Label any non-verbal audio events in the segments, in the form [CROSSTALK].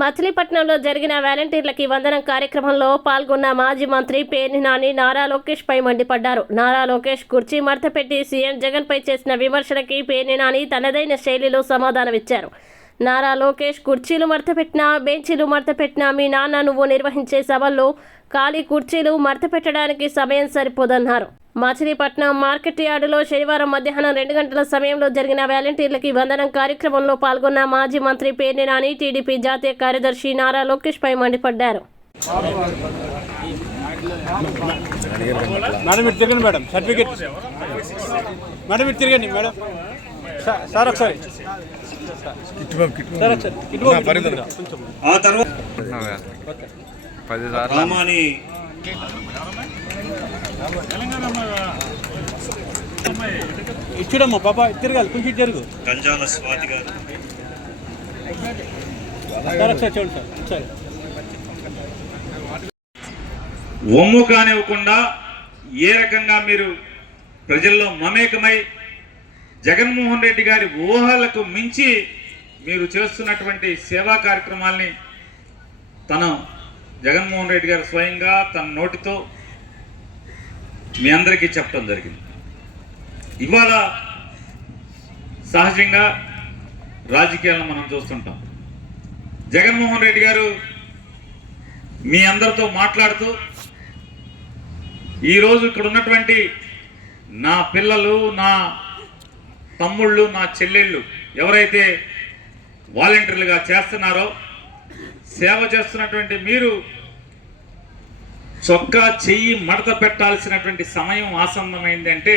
మచిలీపట్నంలో జరిగిన వాలంటీర్లకి వందనం కార్యక్రమంలో పాల్గొన్న మాజీ మంత్రి పేర్ని నాని నారా లోకేష్ పై మండిపడ్డారు. నారా లోకేష్ కుర్చీ మడతపెట్టి సీఎం జగన్ పై చేసిన విమర్శలకి పేర్ని నాని తనదైన శైలిలో సమాధానమిచ్చారు. నారా లోకేష్ కుర్చీలు మడతపెట్టినా బెంచీలు మడతపెట్టినా మీ నాన్న నువ్వు నిర్వహించే సభల్లో ఖాళీ కుర్చీలు మడతపెట్టడానికి సమయం సరిపోదన్నారు. మచిలీపట్నం మార్కెట్ యార్డులో శనివారం మధ్యాహ్నం రెండు గంటల సమయంలో జరిగిన వాలంటీర్లకి వందనం కార్యక్రమంలో పాల్గొన్న మాజీ మంత్రి పేర్ని నాని టీడీపీ జాతీయ కార్యదర్శి నారా లోకేష్ పై మండిపడ్డారు ఆ తర్వాత ఇచ్చుడమ్మా పాప తిరగాలి కొంచెం జరుగు గంజాల స్వాతి గారు. చూడండి సార్ ఒమ్ము కానివ్వకుండా ఏ రకంగా మీరు ప్రజల్లో మమేకమై జగన్మోహన్ రెడ్డి గారి ఊహలకు మించి మీరు చేస్తున్నటువంటి సేవా కార్యక్రమాల్ని తన జగన్మోహన్ రెడ్డి గారు స్వయంగా తన నోటితో మీ అందరికీ చెప్పడం జరిగింది. ఇవాళ సహజంగా రాజకీయాలను మనం చూస్తుంటాం. జగన్మోహన్ రెడ్డి గారు మీ అందరితో మాట్లాడుతూ ఈరోజు ఇక్కడ ఉన్నటువంటి నా పిల్లలు నా తమ్ముళ్ళు నా చెల్లెళ్ళు ఎవరైతే వాలంటీర్లుగా చేస్తున్నారో సేవ చేస్తున్నటువంటి మీరు చొక్కా చెయ్యి మడత పెట్టాల్సినటువంటి సమయం ఆసన్నమైంది అంటే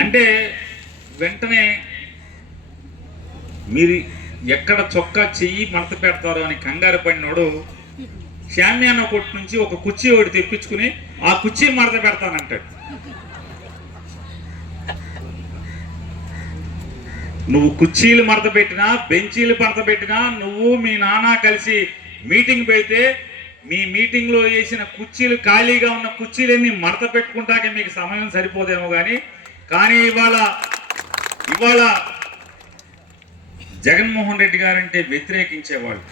అంటే వెంటనే మీరు ఎక్కడ చొక్కా చెయ్యి మడత పెడతారో అని కంగారు పడినోడు [LAUGHS] శామ్యాన కొట్టు నుంచి ఒక కుర్చీ ఒకటి తెప్పించుకుని ఆ కుర్చీ మడత పెడతానంటాడు. నువ్వు కుర్చీలు మడత పెట్టినా బెంచీలు మడత పెట్టినా నువ్వు మీ నాన్న కలిసి మీటింగ్ పెడితే మీ మీటింగ్లో వేసిన కుర్చీలు ఖాళీగా ఉన్న కుర్చీలన్నీ మడత పెట్టుకుంటాకే మీకు సమయం సరిపోదేమో కానీ కానీ ఇవాళ ఇవాళ జగన్మోహన్ రెడ్డి గారంటే వ్యతిరేకించేవాళ్ళు.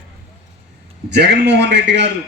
జగన్మోహన్ రెడ్డి గారు